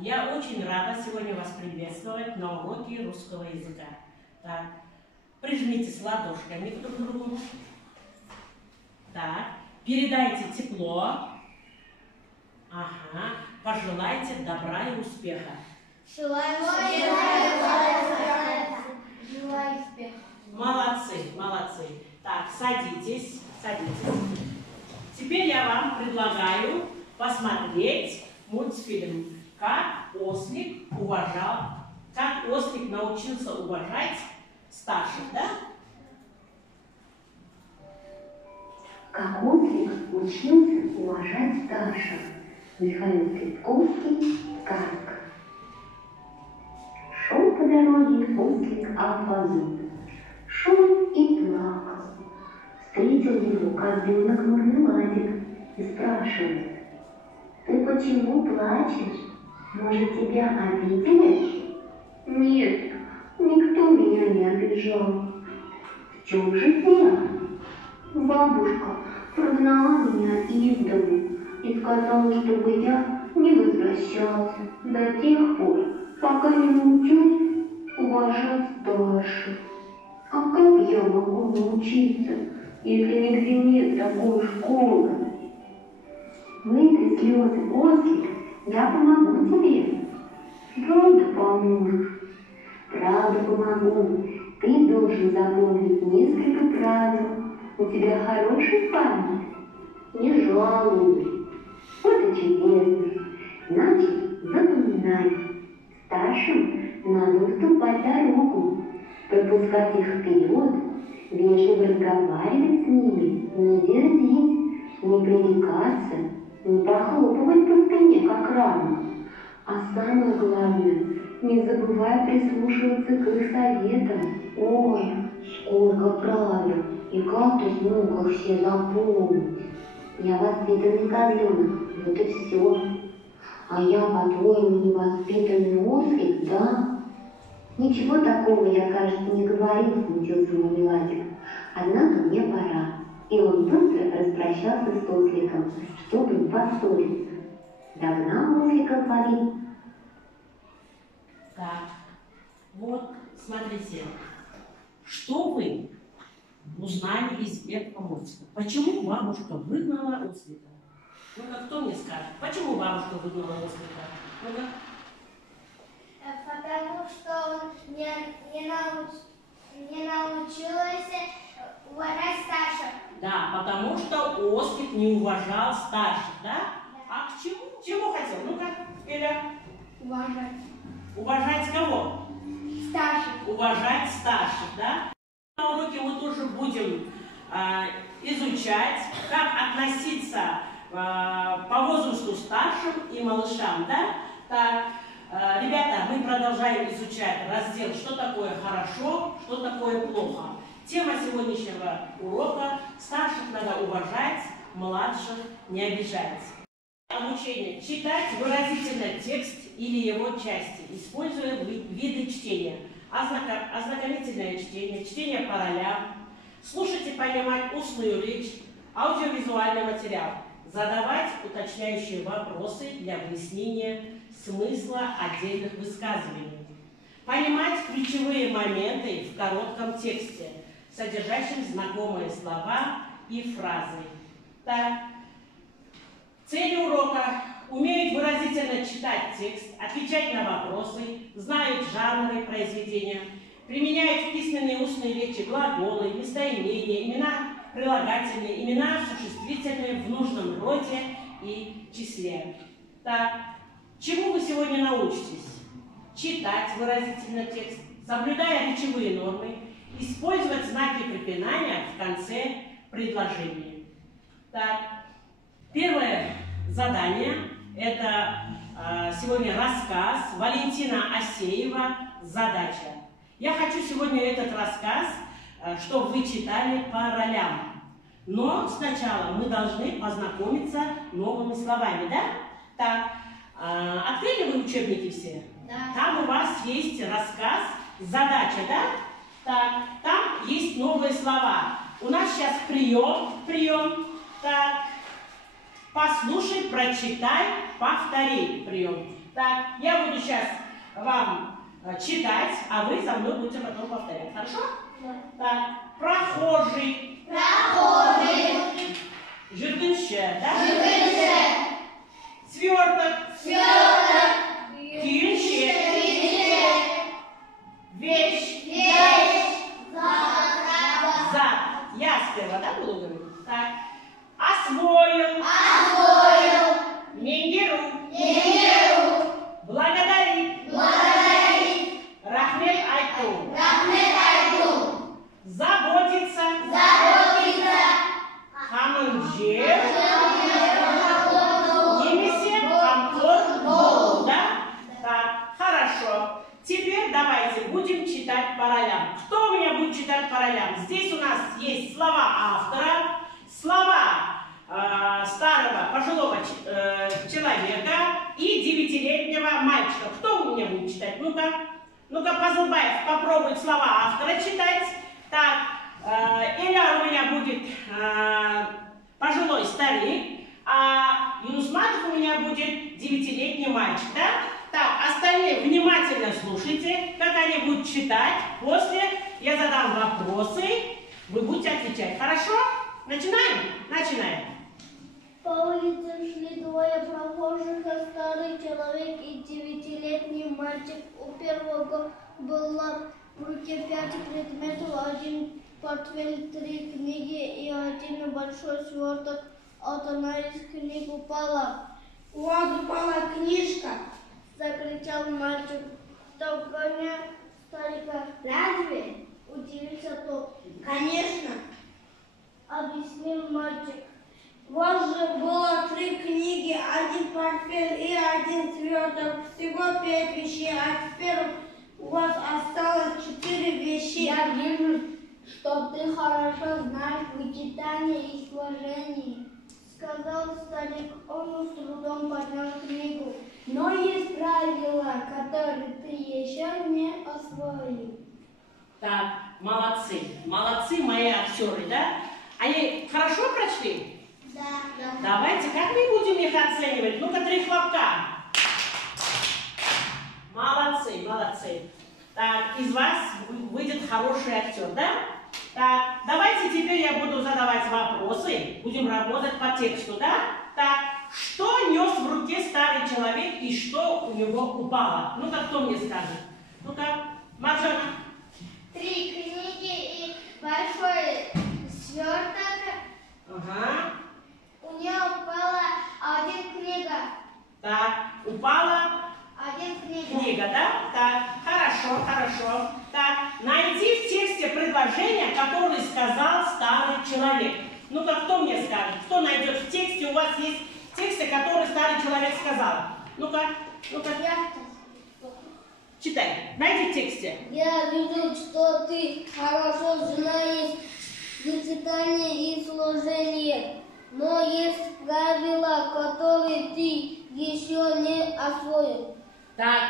я очень рада сегодня вас приветствовать на уроке русского языка. Так, прижмитесь ладошками друг к другу. Так, передайте тепло. Ага, пожелайте добра и успеха. Желаю успеха. Молодцы, молодцы. Так, садитесь. Теперь я вам предлагаю посмотреть мультфильм «Как ослик научился уважать старших», да? Как ослик учился уважать старших. Михаил Трипковский, сказка. Шел по дороге ослик Алфавит. Шел и плакал. Встретил его козленок Мармеладик и спрашивает: «Ты почему плачешь? Может, тебя обидели?» «Нет, никто меня не обижал». «В чем же дело?» «Бабушка прогнала меня из дому и сказала, чтобы я не возвращался до тех пор, пока не научусь уважать старших». «А как я могу научиться, если нигде нет такой школы?» «Вытри слезы, ослик, я помогу тебе». «Правда поможешь?» «Правда помогу. Ты должен запомнить несколько правил. У тебя хорошая память? Не жалуй». Вот и чудесно. Значит, запоминай. Старшим надо уступать дорогу, пропускать их вперед, вежливо разговаривать с ними, не дерзить, не пререкаться, не похлопывать по спине, как рано. А самое главное, не забывай прислушиваться к их советам. Ой, сколько правил, и как ты смог их все запомнить? Я воспитанный козленок, вот и все. А я, по-твоему, невоспитанный ослик, да? Ничего такого я, кажется, не говорил, смутился Мармеладик. Однако мне пора. И он быстро распрощался с осликом, чтобы не поссориться. Догнал ослика Алфавит. Так, вот, смотрите, что вы узнали из этого мультика? Почему бабушка выгнала ослика? Ну-ка, кто мне скажет, почему бабушка выгнала ослика? Ну-ка. Потому что он не научился уважать старших. Да, потому что ослик не уважал старших, да? А к чему? Чего хотел? Ну-ка, Эля. Уважать. Уважать кого? Старших. Уважать старших, да? На уроке мы тоже будем изучать, как относиться по возрасту старшим и малышам, да? Так, ребята, мы продолжаем изучать раздел «Что такое хорошо, что такое плохо». Тема сегодняшнего урока – старших надо уважать, младших не обижать. Обучение. Читать выразительно текст или его части, используя виды чтения. Ознакомительное чтение, чтение по ролям, слушать и понимать устную речь, аудиовизуальный материал, задавать уточняющие вопросы для выяснения смысла отдельных высказываний, понимать ключевые моменты в коротком тексте, содержащем знакомые слова и фразы. Так, цели урока: умеют выразительно читать текст, отвечать на вопросы, знают жанры произведения, применяют в письменной и устной речи глаголы, местоимения, имена прилагательные, имена существительные в нужном роде и числе. Так, чему вы сегодня научитесь? Читать выразительно текст, соблюдая речевые нормы, использовать знаки препинания в конце предложения. Так, первое задание – это сегодня рассказ Валентина Асеева «Задача». Я хочу сегодня этот рассказ, чтобы вы читали по ролям. Но сначала мы должны познакомиться новыми словами, да? Так, открыли вы учебники все? Да. Там у вас есть рассказ «Задача», да? Так, там есть новые слова. У нас сейчас прием. Так, послушай, прочитай, повтори прием. Так, я буду сейчас вам читать, а вы за мной будете потом повторять. Хорошо? Да. Так, прохожий. Прохожий. Жүргінші, да? Жүргінші. Сверток. Сверток. Түйінші. Түйінші. Вещь. Вещь. Зад. Я сперва, да, буду говорить? Так. Освоил. Освоил. Меңгеру. Меңгеру. Благодарить. Благодарить. Рахмет айту. Рахмет айту. Заботиться. Заботиться. Хамынже. Немесе комфорт болу, да? Так, хорошо. Теперь давайте будем читать по ролям. Кто у меня будет читать по ролям? Здесь у нас есть слова автора, слова старого пожилого человека и 9-летнего мальчика. Кто у меня будет читать? Ну-ка, Пазылбаев, попробуй слова автора читать. Так, Эляр у меня будет пожилой старик, а Юнусматов у меня будет 9-летний мальчик, да? Так, остальные внимательно слушайте, как они будут читать. После я задам вопросы, вы будете отвечать. Хорошо? Начинаем? Начинаем. По улице шли двое прохожих, старый человек и 9-летний мальчик. У первого было в руке 5 предметов, 1 портфель, 3 книги и 1 большой сверток. Одна из книг упала. У вас упала книжка. Закричал мальчик, догоня старика. Разве? Удивился тот. Конечно. Объяснил мальчик. У вас же было 3 книги, 1 портфель и 1 сверток. Всего 5 вещей, а теперь у вас осталось 4 вещи. Я вижу, что ты хорошо знаешь вычитание и сложение, сказал старик. Он с трудом поднял книгу. Но есть правила, которые ты еще не освоил. Так, молодцы. Молодцы мои актеры, да? Они хорошо прочли? Да. Давайте, как мы будем их оценивать? Ну-ка, 3 хлопка. Молодцы, молодцы. Так, из вас выйдет хороший актер, да? Так, давайте теперь я буду задавать вопросы. Будем работать по тексту, да? Так, что нес в руке старый человек и что у него упало? Ну-ка, кто мне скажет? Ну-ка, Маржана. 3 книги и большой сверток. Ага. У нее упала 1 книга. Так, упала 1 книга. книга, да? Так, хорошо, хорошо. Так, найди в тексте предложение, которое сказал старый человек. Ну-ка, кто мне скажет? Кто найдет в тексте? У вас есть тексты, которые старый человек сказал. Ну-ка, читай. Найди в тексте. Я вижу, что ты хорошо знаешь вычитание и сложение, но есть правила, которые ты еще не освоил. Так,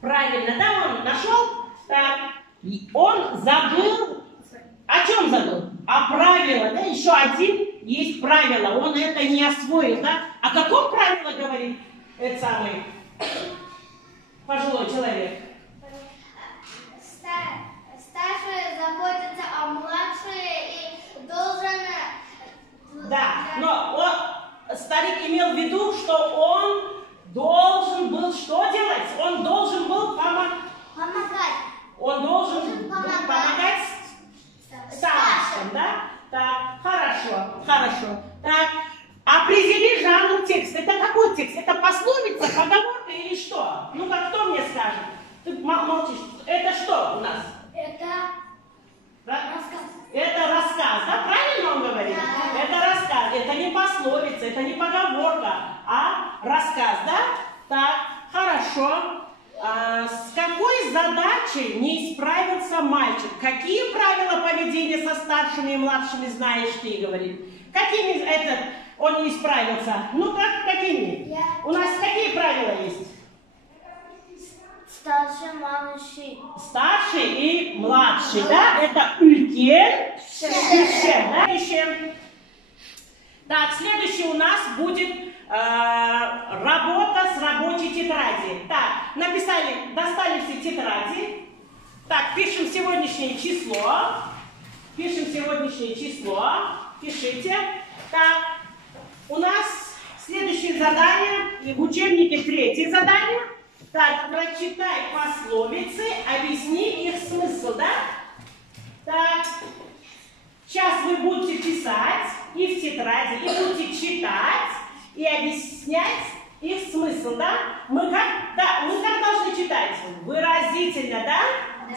правильно, да, он нашел? Так, и он забыл. О чем забыл? О правилах, да, еще один есть правило, он это не освоил, да? О каком правиле говорит этот самый пожилой человек? Старший заботится о младшем и должен... Да, но старик имел в виду, что он должен был что делать? Он должен был помогать. Он должен помогать старшим, да? Так, хорошо, хорошо. Так, определи жанр текста. Это какой текст? Это пословица, поговорка или что? Ну-ка, кто мне скажет? Ты молчишь. Это что у нас? Это рассказ. Это рассказ, да? Правильно он говорит? Да. Это рассказ. Это не пословица, это не поговорка, а рассказ, да? Так, хорошо. С какой задачей не справился мальчик? Какие правила поведения со старшими и младшими знаешь ты, говорит? Какими он не справился? Ну как, какими? У нас какие правила есть? старший, младший. Старший и младший, да? Это улькен, да? Так, следующий у нас будет работа с рабочей тетради. Так, написали, достали все тетради. Так, пишем сегодняшнее число. Пишем сегодняшнее число. Пишите. Так, у нас следующее задание. И в учебнике третье задание. Так, прочитай пословицы, объясни их смысл, да? Так, сейчас вы будете писать и в тетради, и будете читать, и объяснять их смысл, да? Мы как должны читать? Выразительно, да?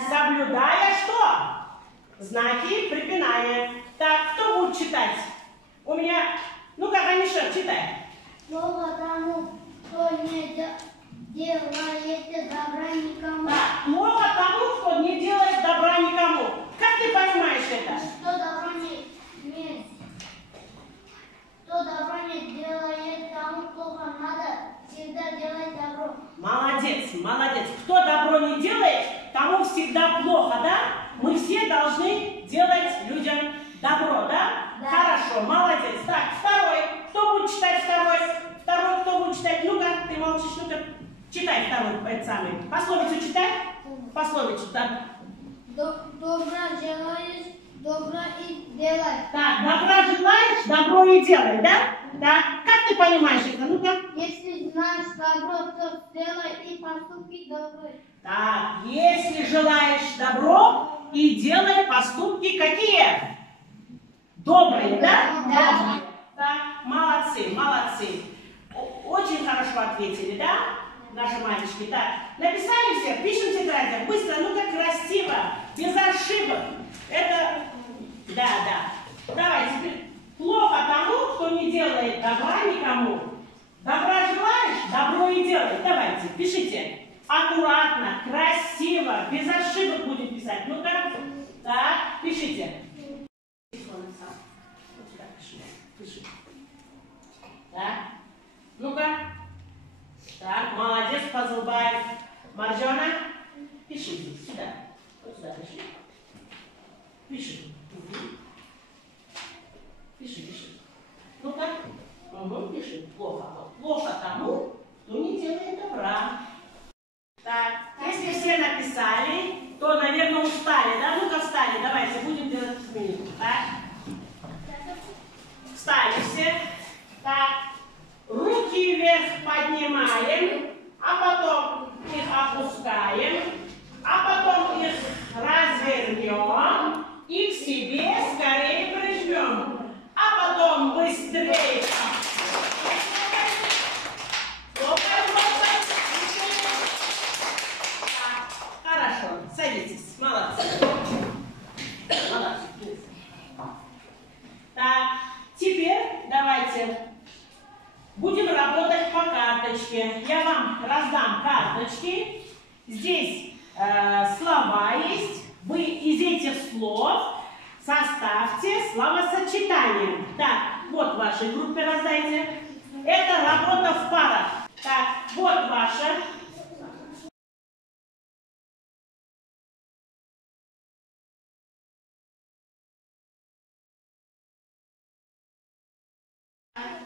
Соблюдая что? Знаки препинания. Так, кто будет читать? У меня, ну-ка, Ганишев, читай. Плохо тому, кто не делает добра никому. Да, плохо тому, кто не делает добра никому. Как ты понимаешь это? Кто добра не делает, тому плохо надо всегда делать добро. Молодец, молодец. Кто добро не делает, тому всегда плохо, да? Мы все должны делать людям добро, да? Да. Хорошо, молодец. Так, второй. Кто будет читать второй? Второй, кто будет читать? Ну-ка, ты молчишь, ну-ка. Читай второй, этот самый. Пословицу читай. Пословицу, да. Добро делаешь, добро и делай. Так, добра желаешь, добро и делай, да? Да. Как ты понимаешь это? Ну-ка. Если знаешь добро, то сделай и поступи добро. Так, если желаешь добро, и делай поступки какие? Добрые, да? Да. Добрые. Так, молодцы, молодцы. Очень хорошо ответили, да? Наши мальчики. Так, написали все? Пишем в тетрадях. Быстро, ну-ка, красиво, без ошибок. Это, да. Давай, теперь. Плохо тому, кто не делает добра никому. Добра желаешь, добро и делай. Давайте, пишите. Аккуратно, красиво, без ошибок будем писать. Ну-ка, так, пишите. Пиши. Так, ну-ка. Так, молодец, Фазылбаев. Маржана, пиши здесь, сюда. Вот сюда пиши. Пиши. Угу. Пиши. Ну-ка. Угу, пиши. Плохо. Плохо тому, кто не делает добра. Так, если все написали, то, наверное, устали, да? Ну-ка, встали, давайте, будем делать минуту, так? Встали все. Так, руки вверх поднимаем, а потом их опускаем, а потом их развернем и к себе скорее прижмем, а потом быстрее. Хорошо, садитесь, молодцы. Молодцы. Так, теперь давайте будем работать по карточке. Я вам раздам карточки. Здесь слова есть. Вы из этих слов составьте словосочетание. Так, вот в вашей группе раздайте. Это работа в парах. Так, вот ваша.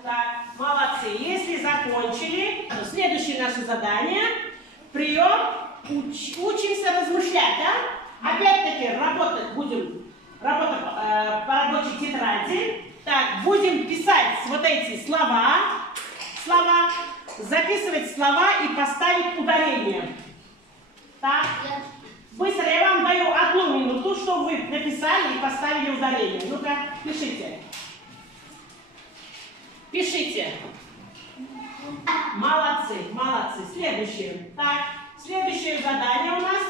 Так, молодцы. Если закончили, следующее наше задание. Прием. Учимся размышлять, да? Опять-таки работать будем. Работа по рабочей тетради. Так, будем писать вот эти слова. Записывать слова и поставить ударение. Так, быстро. Я вам даю 1 минуту, чтобы вы написали и поставили ударение. Ну-ка, пишите. Пишите. Молодцы, молодцы. Следующее. Так, следующее задание у нас.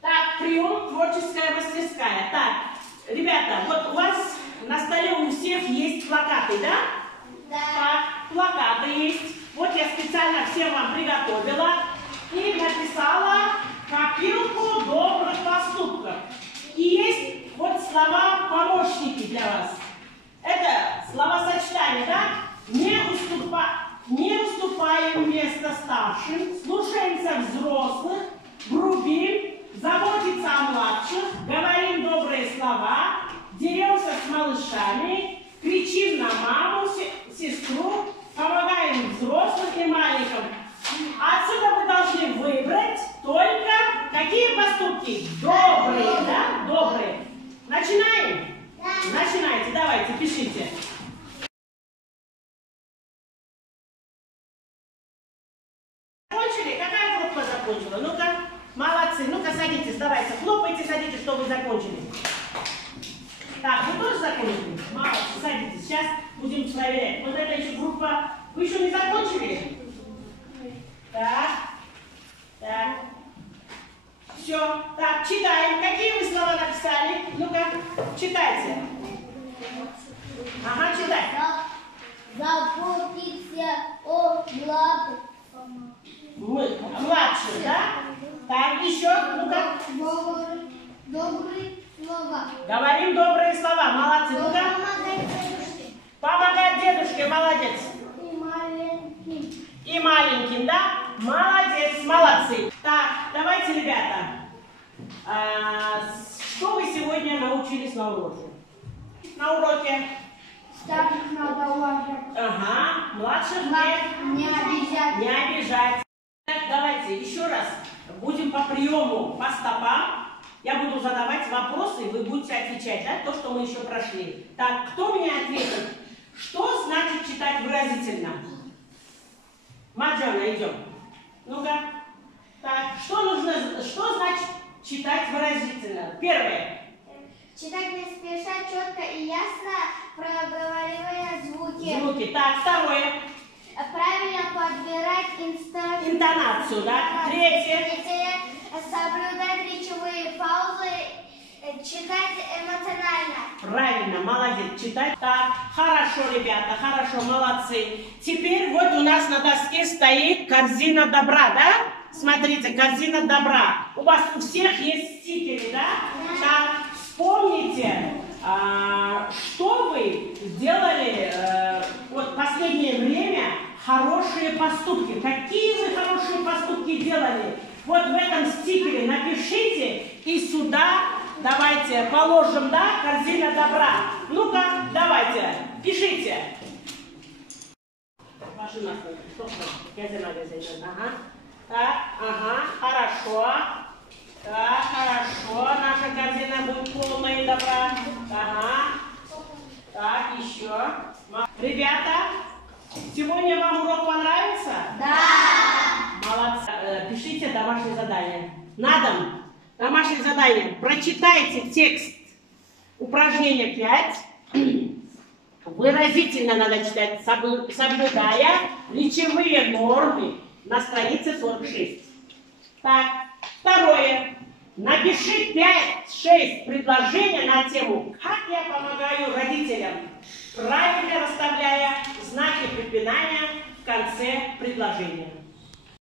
Так, прием творческая мастерская. Так, ребята, вот у вас на столе у всех есть плакаты, да? Да. Так, плакаты есть. Вот я специально всем вам приготовила и написала копилку добрых поступков. И есть вот слова-помощники для вас. Это словосочетание, да? Не уступаем место старшим, слушаемся взрослых, грубим, заботиться о младших, говорим добрые слова, деремся с малышами, кричим на маму, сестру, Какие поступки? Добрые, да? Добрые. Начинаем? Начинайте, давайте, пишите. Закончили? Какая группа закончила? Ну-ка, молодцы. Ну-ка, садитесь, давайте. Хлопайте, садитесь, что вы закончили. Так, вы тоже закончили? Молодцы, садитесь. Сейчас будем проверять. Вот эта еще группа. Вы еще не закончили? Так. Так. Все. Так, читаем. Какие вы слова написали? Ну-ка, читайте. Ага, читай. Заботиться о младших. Мы, младшие, да? Так, еще, ну-ка. Добрые слова. Говорим добрые слова. Молодцы. Ну-ка. Помогать дедушке. Помогать дедушке. Молодец. И маленьким. И маленьким, да? Молодец, молодцы. Так, давайте, ребята. Что вы сегодня научились на уроке? На уроке? Старших надо уважать. Ага, младших Не обижать. не обижать. Так, давайте еще раз будем по приему, по стопам. Я буду задавать вопросы, вы будете отвечать, да, то, что мы еще прошли. Так, кто мне ответит? Что значит читать выразительно? Марджана, идем. Ну-ка. Так, что значит читать выразительно? Первое. Читать не спеша, четко и ясно, проговаривая звуки. Звуки. Так, второе. Правильно подбирать Интонацию, да? Третье. Соблюдать речевые паузы, читать эмоционально. Правильно, молодец, читать. Так, хорошо, ребята, хорошо, молодцы. Теперь вот у нас на доске стоит корзина добра, да? Смотрите, корзина добра. У вас у всех есть стикеры, да? Так, вспомните, что вы сделали вот последнее время хорошие поступки. Какие вы хорошие поступки делали? Вот в этом стикере напишите и сюда давайте положим, да, корзина добра. Ну-ка, давайте, пишите. Машина, ага. Так, ага, хорошо. Так, хорошо, наша корзина будет полная добра. Ага. Так, еще. Ребята, сегодня вам урок понравился? Да. Молодцы. Пишите домашнее задание. На дом. Домашнее задание. Прочитайте текст упражнения 5. Выразительно надо читать, соблюдая речевые нормы на странице 46. Так, второе. Напиши 5-6 предложений на тему «Как я помогу